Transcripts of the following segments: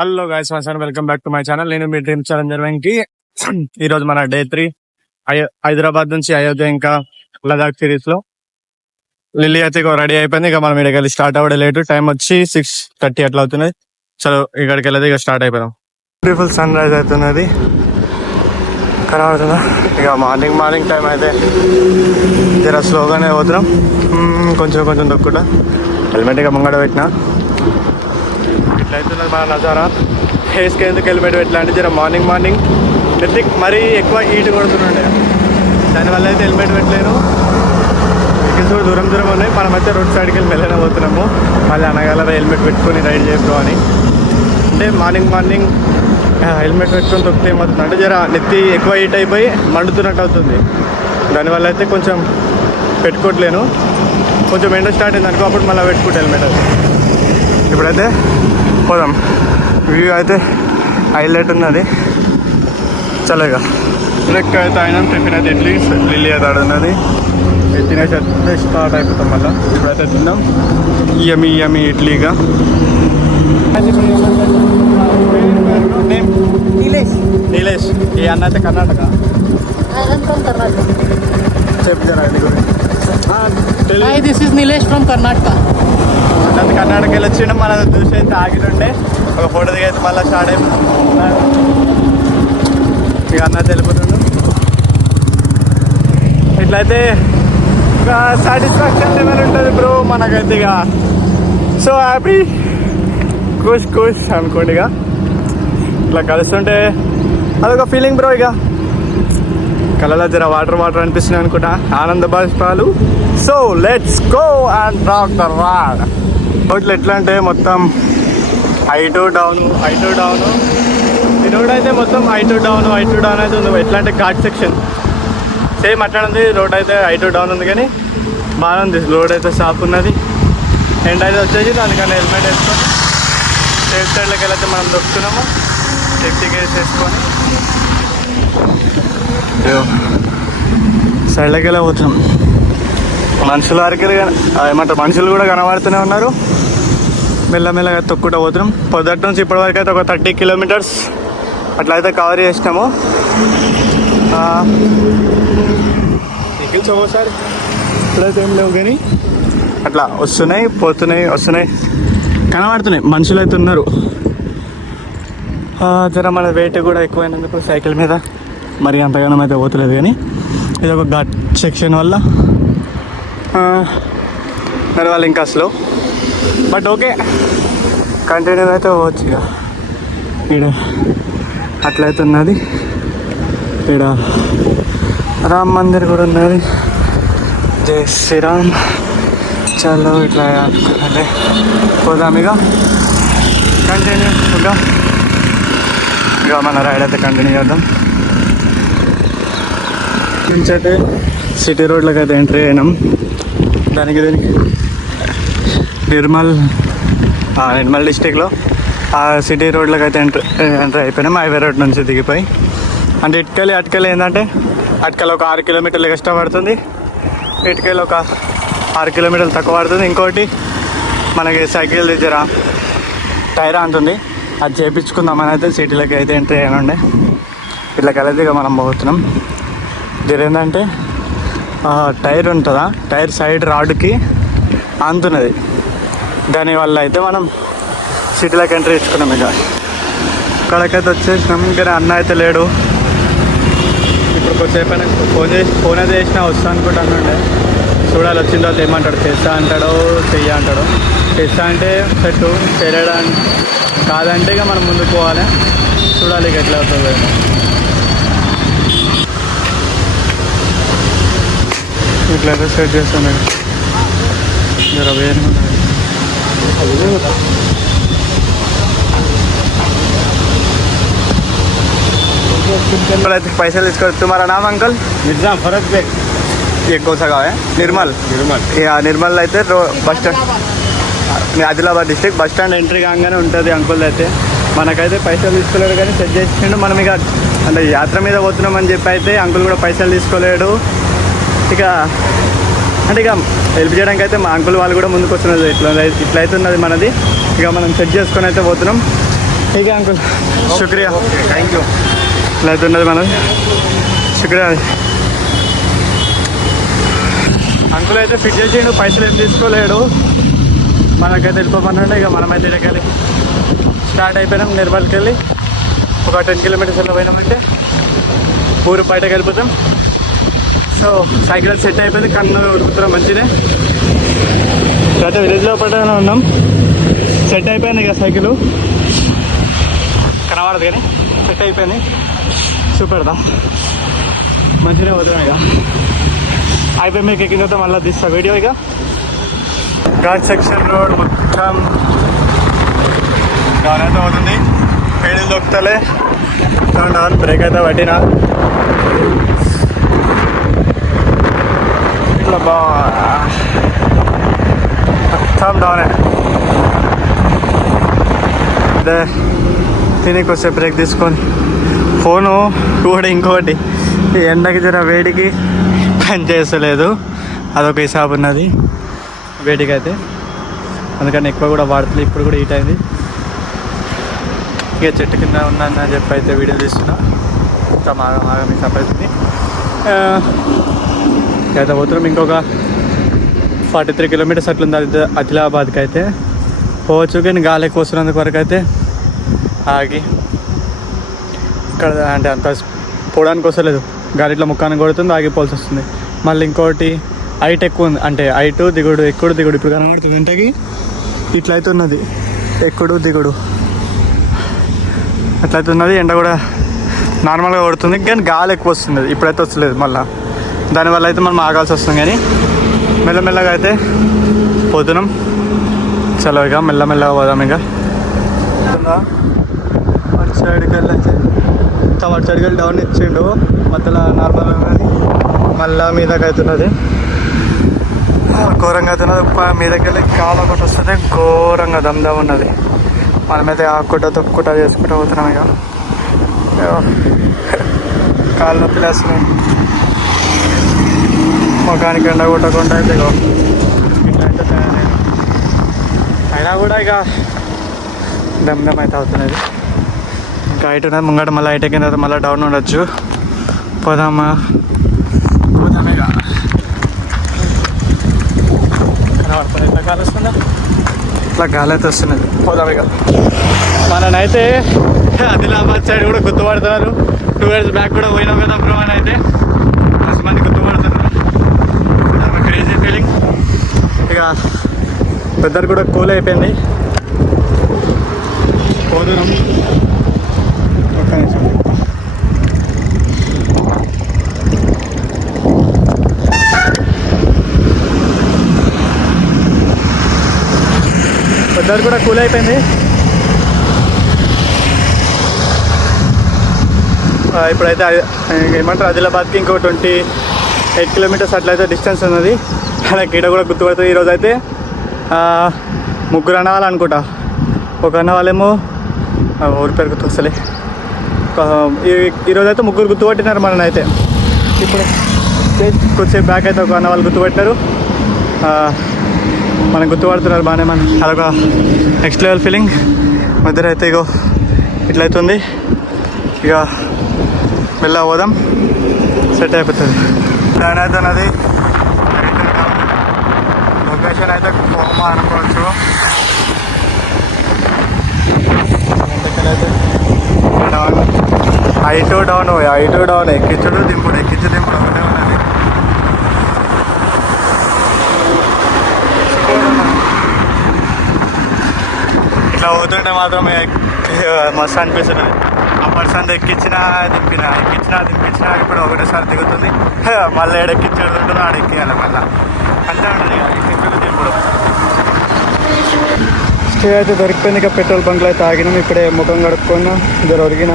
Hello guys, welcome back to my channel. నేను మీ dream challenger Venky. ఈ రోజు మన డే 3 హైదరాబాద్ నుంచి అయోధ్య ఇంకా లదాఖ్ సిరీస్ లో. లిల్లీ అయితే రెడీ అయిపోయింది. ఇక మనం ఇక్కడికి వెళ్ళి స్టార్ట్ అవ్వడం లేటు. టైం వచ్చి 6:30 అట్లా అవుతున్నది. చలో ఇక్కడికి వెళ్ళేది ఇక స్టార్ట్ అయిపోదాం. బ్యూటిఫుల్ సన్ రైజ్ అవుతున్నది కనబడుతుందా. ఇక మార్నింగ్ టైం అయితే జర స్లోగానే పోతున్నాం. కొంచెం దొక్కుట హెల్మెట్ ఇక ముంగడ పెట్టినా. ఇట్లా అవుతున్నది మన నజారా. ఫేస్కి ఎందుకు హెల్మెట్ పెట్టినా అంటే జర మార్నింగ్ నెత్తికి మరీ ఎక్కువ హీట్ కొడుతుండే, దానివల్ల అయితే హెల్మెట్ పెట్టలేను. వెహికల్స్ కూడా దూరం ఉన్నాయి. మనమైతే రోడ్ సైడ్కి వెళ్ళి మెల్లనే పోతున్నాము. మళ్ళీ అనగలరా హెల్మెట్ పెట్టుకొని రైడ్ చేయడం అని అంటే మార్నింగ్ హెల్మెట్ పెట్టుకొని తొక్కితే ఏమవుతుంది అంటే జర నెత్తి ఎక్కువ హీట్ అయిపోయి మండుతున్నట్టు అవుతుంది. దానివల్ల అయితే కొంచెం పెట్టుకోవట్లేను. కొంచెం ఎండ స్టార్ట్ అయింది అనుకో, అప్పుడు మళ్ళీ పెట్టుకుంటే హెల్మెట్. అది ఇప్పుడైతే పోదాం. వ్యూ అయితే హైలైట్ ఉన్నది. చల్లగా లెక్క అయితే అయినా టిఫిన్ అయితే లిల్లీ అయితే ఆడున్నది. తినేసి అయితే స్టార్ట్ అయిపోతాం. మళ్ళీ ఇప్పుడైతే తిందాం యమీ ఇడ్లీగా. నీలేష్. ఈ అన్న అయితే కర్ణాటక. చెప్తారా ఇది గురించి? Hi, this is Nilesh from Karnataka. Karnataka వెళ్ళి వచ్చిండు. మన చూసి అయితే ఆగితుండే ఒక ఫోటో దిగి అయితే మళ్ళీ స్టార్ట్ అయిపోతుంది. ఇక అన్న వెళ్ళిపోతుండు. ఇట్లయితే ఒక సాటిస్ఫాక్షన్ లెవెల్ ఉంటుంది బ్రో మనకైతే. ఇక సో హ్యాపీ ఖుష్ అనుకోండి. ఇక ఇట్లా కలుస్తుంటే అదొక ఫీలింగ్ బ్రో. ఇక కళ్ళలో జర వాటర్ అనిపిస్తున్నాయి అనుకుంటా, ఆనంద బాష్పాలు. So let's go and rock the rod. రోడ్లు ఎట్లా అంటే మొత్తం హైట్ డౌన్. ఈ రోడ్ అయితే మొత్తం హైట్ డౌన్ అయితే ఉంది. ఎట్లా అంటే ఘాట్ సెక్షన్ సేమ్ అట్లా ఉంది. రోడ్ అయితే హైట్ డౌన్ ఉంది కానీ బాగా ఉంది. రోడ్ అయితే సాఫ్ ఉన్నది. ఎండ్ అయితే వచ్చేసి దానికన్నా హెల్మెట్ వేసుకొని సేఫ్ సైడ్లోకి వెళ్ళైతే మనం దొక్కుతున్నాము. సేఫ్టీ గేర్స్ వేసుకొని సైడ్లోకి వెళ్ళి పోతున్నాం. మనుషులు కూడా కనబడుతూనే ఉన్నారు. మెల్లమెల్లగా తొక్కుట పోతున్నాం. పొద్దుట నుంచి ఇప్పటివరకు అయితే ఒక 30 కిలోమీటర్స్ అట్లా అయితే కవర్ చేసినాము. వెహికల్స్ ఒక్కోసారి ఇప్పుడైతే ఏం లేవు కానీ అట్లా వస్తున్నాయి కనబడుతున్నాయి. మనుషులు అయితే ఉన్నారు. జర మన వెయిట్ కూడా ఎక్కువైనందుకు సైకిల్ మీద మరి అంతగానం అయితే పోతలేదు. కానీ ఇది ఒక ఘాట్ సెక్షన్ వల్ల నడవాలి ఇంకా స్లో. బట్ ఓకే, కంటిన్యూ అయితే పోవచ్చు. ఇక ఇక్కడ అట్లయితే ఉన్నది. ఇక్కడ రామ్ మందిర్ కూడా ఉన్నది. జై శ్రీరామ్. చలో ఇట్లా అదే పోదాం. ఇక కంటిన్యూ ఇక మన రైడ్ అయితే కంటిన్యూ చేద్దాం. నుంచి అయితే సిటీ రోడ్లకు అయితే ఎంట్రీ అయినాం. దానికి నిర్మల్ డిస్టిక్లో ఆ సిటీ రోడ్లకు అయితే ఎంట్రీ అయిపోయినాం. హైవే రోడ్ నుంచి దిగిపోయి అంటే అటుకెళ్ళి ఏంటంటే అటుకెళ్ళి ఒక 6 కిలోమీటర్లు ఎక్స్ట్రా పడుతుంది. ఇటుకెళ్ళి ఒక 6 కిలోమీటర్లు తక్కువ పడుతుంది. ఇంకోటి మనకి సైకిల్ దగ్గర టైర్ అంటుంది, అది చేయించుకుందామని అయితే సిటీలోకి అయితే ఎంట్రీ అయినండే. ఇట్లా కలిసి ఇక మనం పోతున్నాం. దీని ఏంటంటే టైర్ ఉంటుందా, టైర్ సైడ్ రాడ్కి ఆనుతున్నది. దానివల్ల అయితే మనం సిటీలోకి ఎంట్రీ ఇచ్చుకున్నాం. ఇక ఇక్కడికైతే వచ్చేసినాం. ఇంకా అన్న అయితే లేడు. ఇప్పుడు కొద్దిసేపు ఫోన్ అయితే చేసినా వస్తా అనుకుంటానుండే. చూడాలి వచ్చిన తర్వాత ఏమంటాడు. చేస్తా అంటాడో చెయ్య అంటాడో. చేస్తా అంటే పెట్టు, చేయడానికి కాదంటే ఇక మనం ముందుకు పోవాలి. చూడాలి ఇక ఎట్లా అవుతుందో. ఇట్లయితే సెట్ చేస్తాను. జర వేరు पैसे इसको तुम्हारा नाम अंकल? मिर्जा फरत बेग. ये कौन सा गाँव है? निर्मल. నిర్మల్ అయితే bus stand, Adilabad district. Bus stand entry కాగానే ఉంటుంది అంకుల్. అయితే మనకైతే పైసలు తీసుకోలేడు కానీ సెట్ చేసిండు. మనం ఇక అంటే యాత్ర మీద పోతున్నామని చెప్పి అయితే అంకుల్ కూడా పైసలు తీసుకోలేడు. ఇక అంటే ఇక హెల్ప్ చేయడానికి అయితే మా అంకుల్ వాళ్ళు కూడా ముందుకు వస్తున్నది. ఇట్లయితే ఉన్నది మనది. ఇక మనం సెట్ చేసుకొని అయితే పోతున్నాం. ठीक है अंकुल शुक्रिया థ్యాంక్ యూ. ఇట్లా అయితే ఉన్నది మనం శుక్రియా అంకుల్ అయితే ఫిట్ చేసిండు పైసలు ఏం తీసుకోలేడు మనకైతే వెళ్ళిపోమన్నాడు ఇక మనమైతే ఇక్కడికి స్టార్ట్ అయిపోయినాం నిర్మల్కి వెళ్ళి ఒక 10 కిలోమీటర్స్ వెళ్ళి పోయినామంటే ఊరు బయటకు వెళ్ళిపోతాం సో సైకిల్ సెట్ అయిపోయింది కన్ను ఉడుకుతున్నాం మంచిదే అయితే విలేజ్ లోపల ఉన్నాం సెట్ అయిపోయింది ఇక సైకిల్ కనబడదు కానీ సెట్ అయిపోయింది సూపర్దా మంచిగా పోతాం ఇక అయిపోయి మీకు ఎక్కిన తర్వాత మళ్ళీ తీస్తా వీడియో ఇక ఘాట్ సెక్షన్ రోడ్ మొత్తం డౌన్ అయితే అవుతుంది పేడీలు దొక్కుతలే డౌన్ బ్రేక్ అయితే పట్టినా ఇట్లా మొత్తం డౌన్ అదే తినికి వస్తే బ్రేక్ తీసుకొని ఫోను కూడా ఇంకొకటి ఈ ఎండకి జర వేడికి పని చేస్తలేదు అదొక హిసాబు ఉన్నది వేడికి అయితే అందుకని ఎక్కువ కూడా వాడుతుంది ఇప్పుడు కూడా హీట్ అయింది ఇక చెట్టు కింద ఉన్నాను చెప్పి అయితే వీడియో తీస్తున్నా మొత్తం బాగా మీకు సపరేతుంది అయితే పోతున్నాం ఇంకొక 43 కిలోమీటర్స్ అట్లుంది ఆదిలాబాద్కి అయితే పోవచ్చు కానీ గాలి ఎక్కువ వస్తున్నందుకు వరకు అయితే ఆగి ఇక్కడ అంటే అంత పోవడానికి వస్తలేదు గాలి ఇట్లా ముఖానికి కొడుతుంది ఆగిపోవాల్సి వస్తుంది మళ్ళీ ఇంకోటి హైట్ ఎక్కువ ఉంది అంటే హైటు దిగుడు ఎక్కుడు దిగుడు ఇప్పుడు కనబడుతుంది ఇంటికి ఇట్లయితే ఉన్నది ఎక్కుడు దిగుడు అట్లయితే ఉన్నది ఎండ కూడా నార్మల్గా కొడుతుంది కానీ గాలి ఎక్కువ వస్తుంది ఇప్పుడైతే వస్తలేదు మళ్ళీ దానివల్ల అయితే మనం ఆగాల్సి వస్తుంది కానీ మెల్లమెల్లగా అయితే పోతున్నాం చలో ఇక మెల్లమెల్లగా పోదాం ఇక అటు సైడ్కి వెళ్ళి అయితే అటు సైడ్కి వెళ్ళి డౌన్ ఇచ్చిండు మధ్యలో నార్మల్ ఉన్నది మళ్ళా మీదకి అవుతున్నది ఘోరంగా అవుతున్నది మీదకి వెళ్ళి కాలు ఒకటి వస్తుంది ఘోరంగా దమ్దమ్ ఉన్నది మనమైతే ఆకుట తొక్కుట చేసుకుంటూ పోతున్నాం ఇక కాళ్ళు నొప్పులు వేస్తున్నాయి ముఖానికి ఎండ కొట్టకుండా అయితే ఇక ఇట్లా అయితే తయారైంది అయినా కూడా ఇక దమ్దమ్ అయితే అవుతున్నది ఇంకా హైట్ ఉన్నది ముంగట మళ్ళీ హైట్ ఎక్కిన తర్వాత మళ్ళీ డౌన్ ఉండొచ్చు పోదామా పోదాం ఇక కనబడుతుంది ఇట్లా గాలి వస్తుందా ఇట్లా గాలి అయితే వస్తున్నది పోదాం ఇక మననైతే ఆదిలాబాద్ సైడ్ కూడా గుర్తుపడుతున్నారు 2 years బ్యాక్ కూడా పోయినాం కదా బ్రో అని అయితే మస్తు మంది గుర్తుపడుతున్నారు క్రేజీ ఫీలింగ్ ఇక వెదర్ కూడా కూల్ అయిపోయింది పోతున్నాం ఒక్క నిమిషం వెదర్ కూడా కూల్ అయిపోయింది ఇప్పుడైతే ఏమంటారు ఆదిలాబాద్కి ఇంకో 28 కిలోమీటర్స్ అట్లయితే డిస్టెన్స్ ఉన్నది అలాగే ఇక్కడ కూడా గుర్తుపడుతుంది ఈరోజు అయితే 3 అన్న వాళ్ళు అనుకుంటా ఒక అన్న వాళ్ళేమో ఊరి పేరు గుర్తొస్తలే ఈరోజు అయితే 3 గుర్తుపట్టినారు మనని అయితే ఇప్పుడు కొద్దిసేపు బ్యాక్ అయితే ఒక అన్న వాళ్ళు గుర్తుపట్టినారు మనం గుర్తుపడుతున్నారు బాగానే మన అదొక నెక్స్ట్ లెవెల్ ఫీలింగ్ మధ్య అయితే ఇగో ఇట్లయితుంది ఇక మెల్ల పోదాం సెట్ అయిపోతుంది దాని అయితే అది లొకేషన్ అయితే కోమా అనుకోవచ్చు డౌన్ హైట్ డౌన్ ఎక్కించుడు దింపుడు ఒకటే ఉన్నది ఇట్లా పోతుంటే మాత్రం మస్తు అనిపిస్తుంది పర్సన్ ఎక్కించినా దింపినా ఇప్పుడు ఒకటేసారి దిగుతుంది మళ్ళీ ఎడెక్కించేది ఉంటుందో ఆడ ఎక్కియాలి మళ్ళీ అంతే ఉంటుంది ఎక్కించుడు దింపుడు స్టే అయితే దొరికిపోయింది ఇక పెట్రోల్ బంక్లో అయితే ఆగినాం ఇప్పుడే ముఖం కడుక్కున్నా ఇద్దరు ఒరిగిన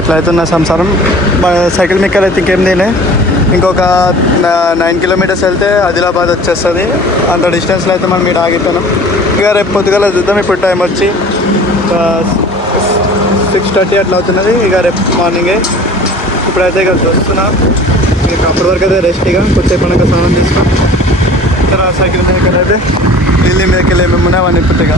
ఇట్లా అవుతున్న సంసారం సైకిల్ మిక్కలు అయితే ఇంకేం తినే ఇంకొక 9 కిలోమీటర్స్ వెళ్తే ఆదిలాబాద్ వచ్చేస్తుంది అంత డిస్టెన్స్లో అయితే మనం ఇక్కడ ఆగిపోయినాం ఇక రేపు పొద్దుగల చూద్దాం ఇప్పుడు టైం వచ్చి 6:30 అట్లా అవుతున్నది ఇక రేపు మార్నింగే ఇప్పుడైతే ఇక చూస్తున్నా ఇక అప్పటి వరకు అయితే రెస్ట్ ఇక కొద్దిసేపు మనకు స్నానం తీసుకుని తర్వాత సైకిల్ మీద అయితే ఢిల్లీ మీదకి వెళ్ళి ఏమేమి ఉన్నాయి అవన్నీ ఇప్పుడు ఇక